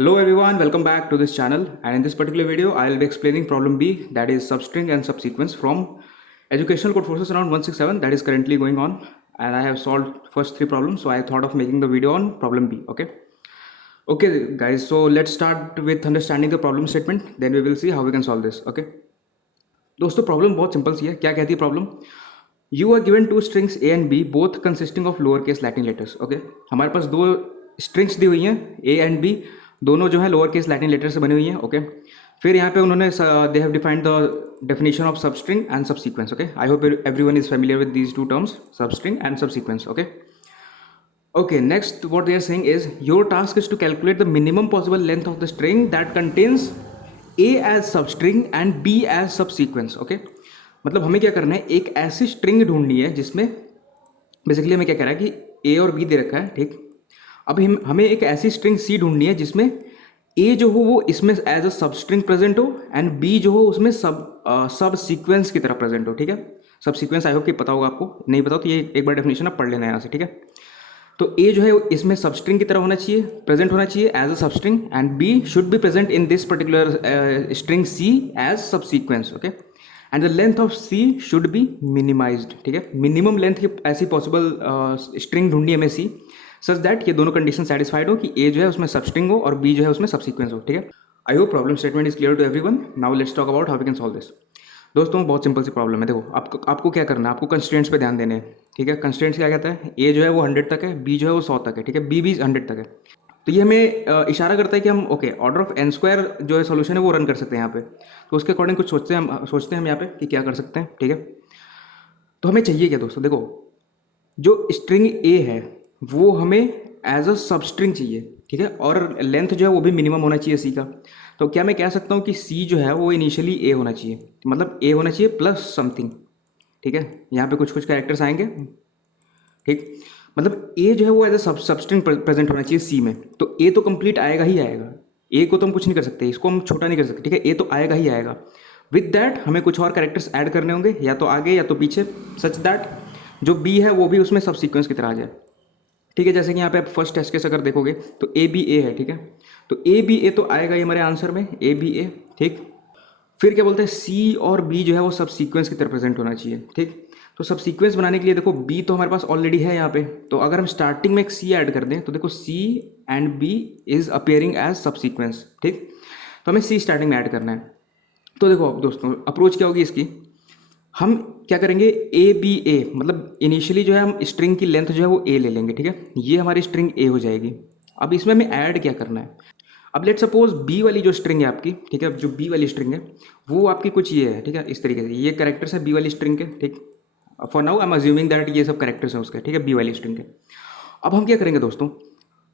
Hello everyone, welcome back to this channel, and in this particular video I will be explaining problem B, that is substring and subsequence from educational code forces around 167 that is currently going on, and I have solved first three problems, so I thought of making the video on problem B. Okay guys, so let's start with understanding the problem statement, then we will see how we can solve this. Okay दोस्तों, problem बहुत simple सी है. क्या कहती है problem? You are given two strings A and B both consisting of lower case Latin letters. Okay, हमारे पास दो स्ट्रिंग्स दी हुई हैं ए एंड बी, दोनों जो है लोअर केस लैटिन लेटर से बनी हुई हैं. ओके, फिर यहाँ पे उन्होंने they have defined the definition of substring and subsequence. Okay, I hope everyone is familiar with these two terms, substring and subsequence. Okay, next what they are saying is your task is to calculate the minimum possible length of the string that contains A as substring and B as subsequence. Okay, मतलब हमें क्या करना है, एक ऐसी string ढूंढनी है जिसमें बेसिकली हमें क्या कह रहा है कि A और B दे रखा है. ठीक, अब हमें एक ऐसी स्ट्रिंग C ढूंढनी है जिसमें A जो हो वो इसमें as a sub string present हो एंड B जो हो उसमें सब सीक्वेंस की तरह प्रेजेंट हो. ठीक है, सब सीक्वेंस आई होप कि पता होगा आपको, नहीं पता तो ये एक बार डेफिनेशन आप पढ़ लेना है यहाँ से. ठीक है, तो ए जो है इसमें सबस्ट्रिंग की तरह होना चाहिए, प्रेजेंट होना चाहिए as a substring, and B should be present in this particular string C as subsequence. Okay, and the length of C should be minimized. ठीक है, मिनिमम लेंथ की ऐसी पॉसिबल स्ट्रिंग ढूंढनी हमें सी, सच दैट ये दोनों कंडीशन सेटिस्फाइड हो कि ए जो है उसमें सबस्ट्रिंग हो और बी जो है उसमें सबसीक्वेंस हो. ठीक है, I hope problem statement is clear to everyone. Now let's talk about how we can solve this. दोस्तों, बहुत सिंपल सी प्रॉब्लम है. देखो, आपको क्या करना है, आपको कंस्ट्रेंट्स पे ध्यान देने हैं. ठीक है, कंस्ट्रेंट्स क्या कहता है, ए जो है वो 100 तक है, बी जो है वो 100 तक है. ठीक है, बी भी 100 तक है. तो ये हमें इशारा करता है कि हम ऑर्डर ऑफ एन स्क्वायर जो है सोल्यूशन है वो रन कर सकते हैं यहाँ पे. तो उसके अकॉर्डिंग कुछ सोचते हैं हम यहाँ पे कि क्या कर सकते हैं. ठीक है, तो हमें चाहिए क्या दोस्तों, देखो जो स्ट्रिंग ए है वो हमें एज अ सबस्ट्रिंग चाहिए. ठीक है, और लेंथ जो है वो भी मिनिमम होना चाहिए सी का. तो क्या मैं कह सकता हूँ कि सी जो है वो इनिशियली ए होना चाहिए, मतलब ए होना चाहिए प्लस समथिंग. ठीक है, यहाँ पे कुछ कैरेक्टर्स आएंगे. ठीक, मतलब ए जो है वो एज अ सबस्ट्रिंग प्रेजेंट होना चाहिए सी में. तो ए तो कंप्लीट आएगा ही आएगा, ए को तो हम कुछ नहीं कर सकते, इसको हम छोटा नहीं कर सकते. ठीक है, ए तो आएगा ही आएगा. विद दैट हमें कुछ और कैरेक्टर्स ऐड करने होंगे, या तो आगे या तो पीछे, सच दैट जो बी है वो भी उसमें सब सीक्वेंस की तरह आ जाए. ठीक है, जैसे कि यहाँ पे आप फर्स्ट टेस्ट केस अगर देखोगे तो ए बी ए है. ठीक है, तो ए बी ए तो आएगा ही हमारे आंसर में, ए बी ए. ठीक, फिर क्या बोलते हैं, सी और बी जो है वो सब सीक्वेंस की तरह प्रेजेंट होना चाहिए. ठीक, तो सब सीक्वेंस बनाने के लिए देखो बी तो हमारे पास ऑलरेडी है यहाँ पे, तो अगर हम स्टार्टिंग में एक सी ऐड कर दें तो देखो C and B is appearing as subsequence. ठीक, तो हमें सी स्टार्टिंग में ऐड करना है. तो देखो अब दोस्तों अप्रोच क्या होगी इसकी, हम क्या करेंगे, ए बी ए मतलब इनिशियली जो है हम स्ट्रिंग की लेंथ जो है वो ए ले लेंगे. ठीक है, ये हमारी स्ट्रिंग ए हो जाएगी. अब इसमें हमें ऐड क्या करना है, अब लेट सपोज बी वाली जो स्ट्रिंग है आपकी, ठीक है, जो बी वाली स्ट्रिंग है वो आपकी कुछ ये है. ठीक है, इस तरीके से ये कैरेक्टर्स है बी वाली स्ट्रिंग के. ठीक, for now I am assuming that ये सब कैरेक्टर्स हैं उसके. ठीक है, बी वाली स्ट्रिंग के. अब हम क्या करेंगे दोस्तों,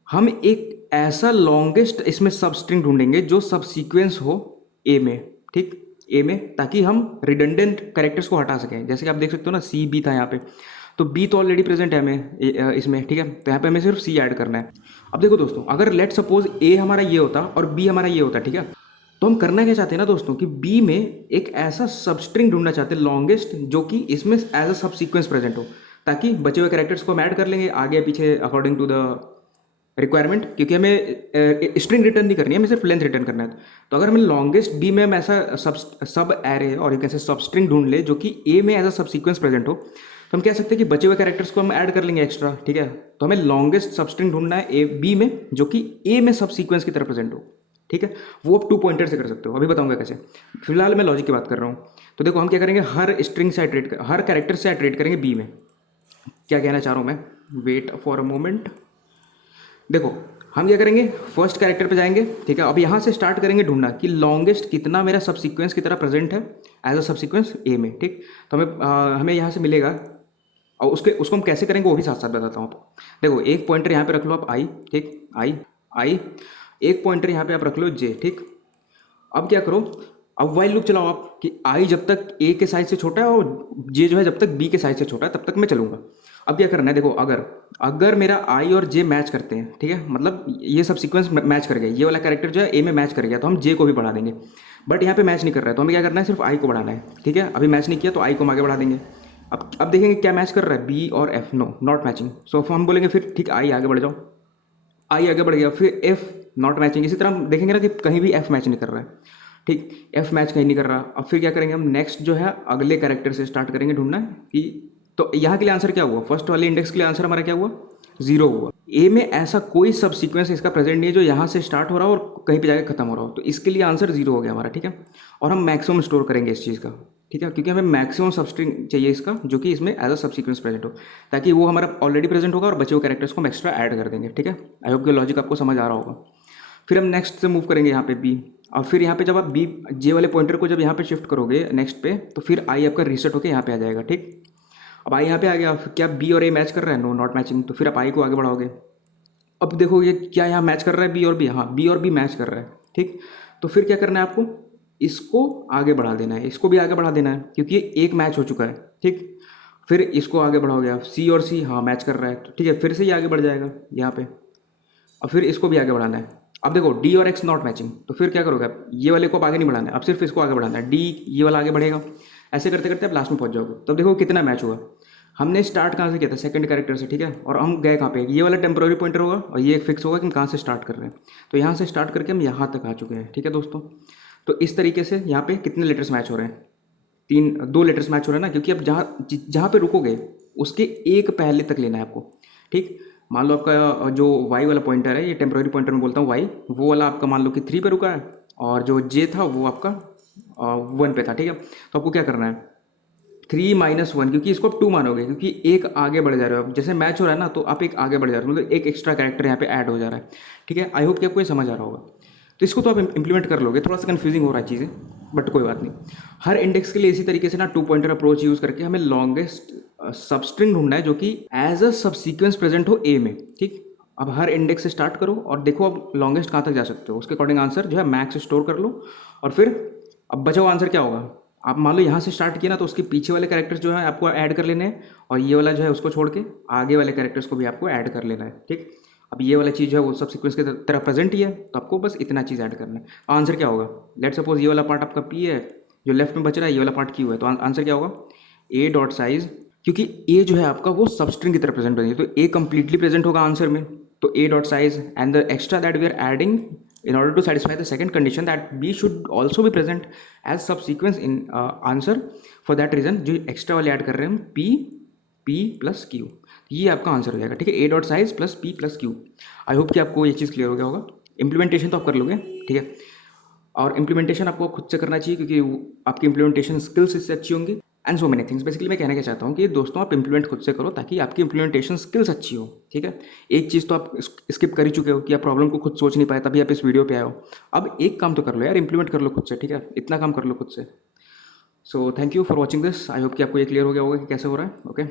हम एक ऐसा लॉन्गेस्ट इसमें सब स्ट्रिंग ढूंढेंगे जो सब सीक्वेंस हो ए में. ठीक, ए में, ताकि हम रिडंडेंट कैरेक्टर्स को हटा सकें. जैसे कि आप देख सकते हो ना, सी बी था यहाँ पे, तो बी तो ऑलरेडी प्रेजेंट है हमें इसमें. ठीक है, तो यहाँ पे हमें सिर्फ सी ऐड करना है. अब देखो दोस्तों, अगर लेट सपोज ए हमारा ये होता और बी हमारा ये होता, ठीक है, तो हम करना क्या चाहते हैं ना दोस्तों कि बी में एक ऐसा सबस्ट्रिंग ढूंढना चाहते हैं लॉन्गेस्ट जो कि इसमें एज अ सब सीक्वेंस प्रेजेंट हो, ताकि बचे हुए कैरेक्टर्स को हम ऐड कर लेंगे आगे पीछे अकॉर्डिंग टू द रिक्वायरमेंट, क्योंकि हमें स्ट्रिंग रिटर्न नहीं करनी है, हमें सिर्फ लेंथ रिटर्न करना है. तो अगर हमें लॉन्गेस्ट बी में हम ऐसा सब एरे और एक ऐसे सब स्ट्रिंग ढूंढ ले जो कि ए में एज अ सब सीक्वेंस प्रेजेंट हो, तो हम कह सकते हैं कि बचे हुए कैरेक्टर्स को हम ऐड कर लेंगे एक्स्ट्रा. ठीक है, तो हमें लॉन्गेस्ट सब स्ट्रिंग ढूंढना है ए बी में जो कि ए में सब सीक्वेंस की तरह प्रेजेंट हो. ठीक है, वो आप 2 पॉइंटर से कर सकते हो, अभी बताऊंगा कैसे. फिलहाल मैं लॉजिक की बात कर रहा हूँ. तो देखो हम क्या करेंगे, हर स्ट्रिंग से आइट्रेट हर कैरेक्टर से आइट्रेट करेंगे बी में. क्या कहना चाह रहा हूँ मैं, वेट फॉर अ मोमेंट. देखो हम क्या करेंगे, फर्स्ट कैरेक्टर पे जाएंगे. ठीक है, अब यहाँ से स्टार्ट करेंगे ढूंढना कि लॉन्गेस्ट कितना मेरा सब सीक्वेंस की तरह प्रेजेंट है एज अ सब सीक्वेंस ए में. ठीक, तो हमें यहाँ से मिलेगा, और उसको हम कैसे करेंगे वो भी साथ साथ बताता हूँ आपको. देखो एक पॉइंटर यहाँ पे रख लो आप आई. ठीक, आई एक पॉइंटर यहाँ पे आप रख लो जे. ठीक, अब क्या करो, अब वाइल लूप चलाओ आप कि आई जब तक ए के साइज से छोटा है और जे जो है जब तक बी के साइज से छोटा है तब तक मैं चलूँगा. अब क्या करना है, देखो अगर मेरा आई और जे मैच करते हैं, ठीक है, मतलब ये सब सीक्वेंस मैच कर गए, ये वाला कैरेक्टर जो है ए में मैच कर गया, तो हम जे को भी बढ़ा देंगे. बट यहाँ पे मैच नहीं कर रहा है, तो हमें क्या करना है, सिर्फ आई को बढ़ाना है. ठीक है, अभी मैच नहीं किया तो आई को हम आगे बढ़ा देंगे. अब देखेंगे क्या मैच कर रहा है, बी और F. No, not matching. So हम बोलेंगे फिर ठीक आई आगे बढ़ जाओ. आई आगे बढ़ गया, फिर एफ नॉट मैचिंग। इसी तरह हम देखेंगे ना कि कहीं भी एफ मैच नहीं कर रहा है, ठीक, एफ मैच कहीं नहीं कर रहा। अब फिर क्या करेंगे हम, नेक्स्ट जो है अगले कैरेक्टर से स्टार्ट करेंगे ढूंढना कि, तो यहाँ के लिए आंसर क्या हुआ, फर्स्ट वाले इंडेक्स के लिए आंसर हमारा क्या हुआ, 0 हुआ। ए में ऐसा कोई सब सीक्वेंस इसका प्रेजेंट नहीं है जो यहाँ से स्टार्ट हो रहा हो और कहीं पे जाके खत्म हो रहा हो, तो इसके लिए आंसर 0 हो गया हमारा, ठीक है। और हम मैक्सिमम स्टोर करेंगे इस चीज़ का, ठीक है, क्योंकि हमें मैक्सिमम सबस्ट्रिंग चाहिए इसका जो कि इसमें एज अ सब सीक्वेंस प्रेजेंट हो, ताकि वो हमारा ऑलरेडी प्रेजेंट होगा और बचे हुए कैरेक्टर्स को हम एक्स्ट्रा ऐड कर देंगे, ठीक है। आई होप कि लॉजिक आपको समझ आ रहा होगा। फिर हम नेक्स्ट से मूव करेंगे यहाँ पे बी, और फिर यहाँ पे जब आप बी जे वाले पॉइंटर को जब यहाँ पे शिफ्ट करोगे नेक्स्ट पे, तो फिर आई आपका रीसेट होकर यहाँ पे आ जाएगा, ठीक। अब आई यहाँ पे आ गया, क्या बी और ए मैच कर रहा है, नो नॉट मैचिंग, तो फिर आप आई को आगे बढ़ाओगे। अब देखो ये क्या यहाँ मैच कर रहा है, बी और बी, हाँ बी और बी मैच कर रहा है, ठीक। तो फिर क्या करना है आपको, इसको आगे बढ़ा देना है, इसको भी आगे बढ़ा देना है क्योंकि ये एक मैच हो चुका है, ठीक। फिर इसको आगे बढ़ाओगे आप, सी और सी हाँ मैच कर रहा है, तो ठीक है, फिर से ये आगे बढ़ जाएगा यहाँ पे। अब फिर इसको भी आगे बढ़ाना है। अब देखो डी और एक्स नॉट मैचिंग, तो फिर क्या करोगे आप, ये वाले को अब आगे नहीं बढ़ाना है, अब सिर्फ इसको आगे बढ़ाना है, डी ये वाला आगे बढ़ेगा, ऐसे करते करते आप लास्ट में पहुंच जाओगे। तब देखो कितना मैच हुआ। हमने स्टार्ट कहाँ से किया था, सेकंड कैरेक्टर से, ठीक है, और हम गए कहाँ पे, ये वाला टेम्पोररी पॉइंटर होगा और ये फिक्स होगा कि हम कहाँ से स्टार्ट कर रहे हैं, तो यहाँ से स्टार्ट करके हम यहाँ तक आ चुके हैं, ठीक है दोस्तों। तो इस तरीके से यहाँ पे कितने लेटर्स मैच हो रहे हैं, 2 लेटर्स मैच हो रहे हैं ना, क्योंकि अब जहाँ जहाँ पे रुकोगे उसके एक पहले तक लेना है आपको, ठीक। मान लो आपका जो वाई वाला पॉइंटर है, ये टेम्पोररी पॉइंटर में बोलता हूँ वाई, वो वाला आपका मान लो कि 3 पे रुका है और जो जे था वो आपका 1 पे था, ठीक है। तो आपको क्या करना है, 3 - 1, क्योंकि इसको आप 2 मानोगे क्योंकि एक आगे बढ़ जा रहे हो आप, जैसे मैच हो रहा है ना तो आप एक आगे बढ़ जा रहे हो, मतलब एक एक्स्ट्रा कैरेक्टर यहाँ पे ऐड हो जा रहा है, ठीक है। आई होप कि आपको ये समझ आ रहा होगा। तो इसको तो आप इंप्लीमेंट कर लोगे, थोड़ा सा कन्फ्यूजिंग हो रहा है चीज़ें, बट कोई बात नहीं। हर इंडेक्स के लिए इसी तरीके से ना 2 पॉइंटर अप्रोच यूज़ करके हमें लॉन्गेस्ट सबस्ट्रिंग ढूंढना है जो कि एज अ सब सीक्वेंस प्रेजेंट हो ए में, ठीक। अब हर इंडेक्स से स्टार्ट करो और देखो अब लॉन्गेस्ट कहाँ तक जा सकते हो, उसके अकॉर्डिंग आंसर जो है मैक्स स्टोर कर लो। और फिर अब बचा हुआ आंसर क्या होगा, आप मान लो यहाँ से स्टार्ट किया ना, तो उसके पीछे वाले कैरेक्टर्स जो है आपको ऐड कर लेने हैं, और ये वाला जो है उसको छोड़ के आगे वाले कैरेक्टर्स को भी आपको ऐड कर लेना है, ठीक। अब ये वाला चीज़ जो है वो सब सीक्वेंस की तरह प्रेजेंट ही है, तो आपको बस इतना चीज़ ऐड करना है। आंसर क्या होगा, लेट सपोज ये वाला पार्ट आपका पी है, जो लेफ्ट में बच रहा है ये वाला पार्ट क्यू है, तो आंसर क्या होगा, ए डॉट साइज, क्योंकि ए जो है आपका वो सबस्ट्रिंग की तरह प्रेजेंट होगी, तो ए कंप्लीटली प्रेजेंट होगा आंसर में, तो A dot size and the extra that we are adding in order to satisfy the second condition that B should also be present as subsequence in answer. For that reason जो extra वाले add कर रहे हैं हम P plus Q, ये आपका answer हो जाएगा, ठीक है, A dot size plus P plus Q। I hope कि आपको ये चीज़ क्लियर हो गया होगा। इम्प्लीमेंटेशन तो आप कर लोगे, ठीक है, और इम्प्लीमेंटेशन आपको खुद से करना चाहिए क्योंकि आपकी इम्प्लीमेंटेशन स्किल्स इससे अच्छी होंगी and so many things. Basically मैं कहना क्या चाहता हूँ कि दोस्तों आप इंप्लीमेंट खुद से करो ताकि आपकी इंप्लीमेंटेशन स्किल्स अच्छी हो, ठीक है। एक चीज़ तो आप स्किप कर ही चुके हो कि आप प्रॉब्लम को खुद सोच नहीं पाए, तभी आप इस वीडियो पे आए हो। अब एक काम तो कर लो यार, इंप्लीमेंट कर लो खुद से, ठीक है, इतना काम कर लो खुद से। So thank you for watching this. I hope कि आपको ये क्लियर हो गया होगा कि कैसे हो रहा है, ओके।